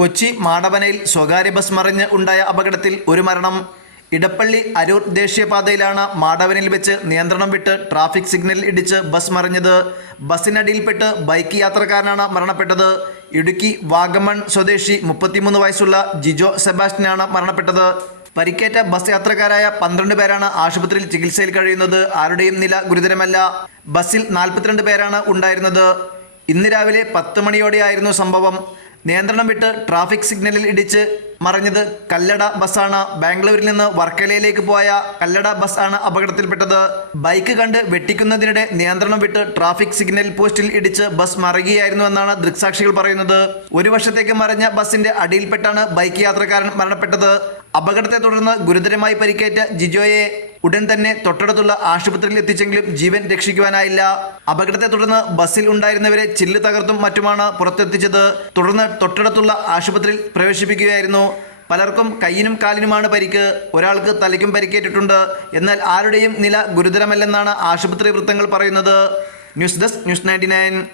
കൊച്ചി മാടവനയിൽ സ്വകാര്യ ബസ് മറിഞ്ഞ് ഉണ്ടായ അപകടത്തിൽ ഒരു മരണം. ഇടപ്പള്ളി അരൂർ ദേശീയപാതയിലാണ് മാടവനിൽ വെച്ച് നിയന്ത്രണം വിട്ട് ട്രാഫിക് സിഗ്നൽ ഇടിച്ച് ബസ് മറിഞ്ഞത്. ബസ്സിനടിയിൽപ്പെട്ട് ബൈക്ക് യാത്രക്കാരനാണ് മരണപ്പെട്ടത്. ഇടുക്കി വാഗമൺ സ്വദേശി മുപ്പത്തിമൂന്ന് വയസ്സുള്ള ജിജോ സെബാസ്റ്റ്യനാണ് മരണപ്പെട്ടത്. പരിക്കേറ്റ ബസ് യാത്രക്കാരായ പന്ത്രണ്ട് പേരാണ് ആശുപത്രിയിൽ ചികിത്സയിൽ കഴിയുന്നത്. ആരുടെയും നില ഗുരുതരമല്ല. ബസ്സിൽ നാൽപ്പത്തിരണ്ട് പേരാണ് ഉണ്ടായിരുന്നത്. ഇന്ന് രാവിലെ പത്ത് മണിയോടെയായിരുന്നു സംഭവം. നിയന്ത്രണം വിട്ട് ട്രാഫിക് സിഗ്നലിൽ ഇടിച്ച് മറിഞ്ഞത് കല്ലട ബസ്സാണ്. ബാംഗ്ലൂരിൽ നിന്ന് വർക്കലയിലേക്ക് പോയ കല്ലട ബസ് ആണ് അപകടത്തിൽപ്പെട്ടത്. ബൈക്ക് കണ്ട് വെട്ടിക്കുന്നതിനിടെ നിയന്ത്രണം വിട്ട് ട്രാഫിക് സിഗ്നൽ പോസ്റ്റിൽ ഇടിച്ച് ബസ് മറിയുകയായിരുന്നുവെന്നാണ് ദൃക്സാക്ഷികൾ പറയുന്നത്. ഒരു വർഷത്തേക്ക് മറിഞ്ഞ ബസിന്റെ അടിയിൽപ്പെട്ടാണ് ബൈക്ക് യാത്രക്കാരൻ മരണപ്പെട്ടത്. അപകടത്തെ തുടർന്ന് ഗുരുതരമായി പരിക്കേറ്റ ജിജോയെ ഉടൻ തന്നെ തൊട്ടടുത്തുള്ള ആശുപത്രിയിൽ എത്തിച്ചെങ്കിലും ജീവൻ രക്ഷിക്കുവാനായില്ല. അപകടത്തെ തുടർന്ന് ബസ്സിൽ ഉണ്ടായിരുന്നവരെ ചില്ല് തകർത്തും മറ്റുമാണ് പുറത്തെത്തിച്ചത്. തുടർന്ന് തൊട്ടടുത്തുള്ള ആശുപത്രിയിൽ പ്രവേശിപ്പിക്കുകയായിരുന്നു. പലർക്കും കയ്യിനും കാലിനുമാണ് പരിക്ക്. ഒരാൾക്ക് തലയ്ക്കും പരിക്കേറ്റിട്ടുണ്ട്. എന്നാൽ ആരുടെയും നില ഗുരുതരമല്ലെന്നാണ് ആശുപത്രി വൃത്തങ്ങൾ പറയുന്നത്. News desk news ninety